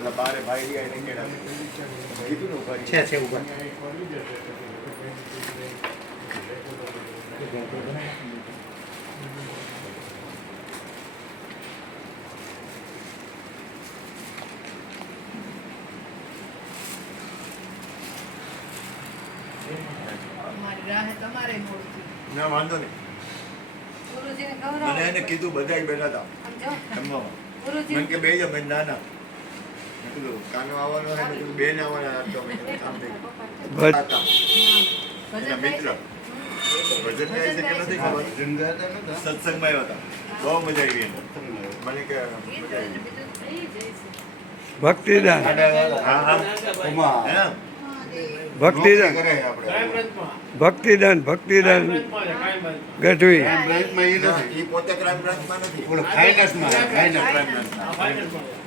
એટલે બારે ભાઈ આઈને કેડા કીધું ને ઉભા છે ઉપર ના વાંધો નહીં મને એને કીધું બધા બેઠા હતા જમવામાં મને કે બે મેં ના ના મેં કીધું કાનો આવવાનો હોય મેં કીધું બેન આવવાના તો મેં કીધું કામ થઈ ગયું એના મિત્ર ભજન ગાય છે કે નથી ખબર સત્સંગમાં આવ્યા હતા બહુ મજા આવી એને મને કે મજા આવી ભક્તિદાન હા હા હે ભક્તિદાન કરે આપણે ભક્તિદાન ભક્તિદાન ગઢવી એ પોતે ક્રાઇમ બ્રાન્ચમાં નથી ફાઇનાન્સમાં ક્રાઇમ બ્રાન્ચમાં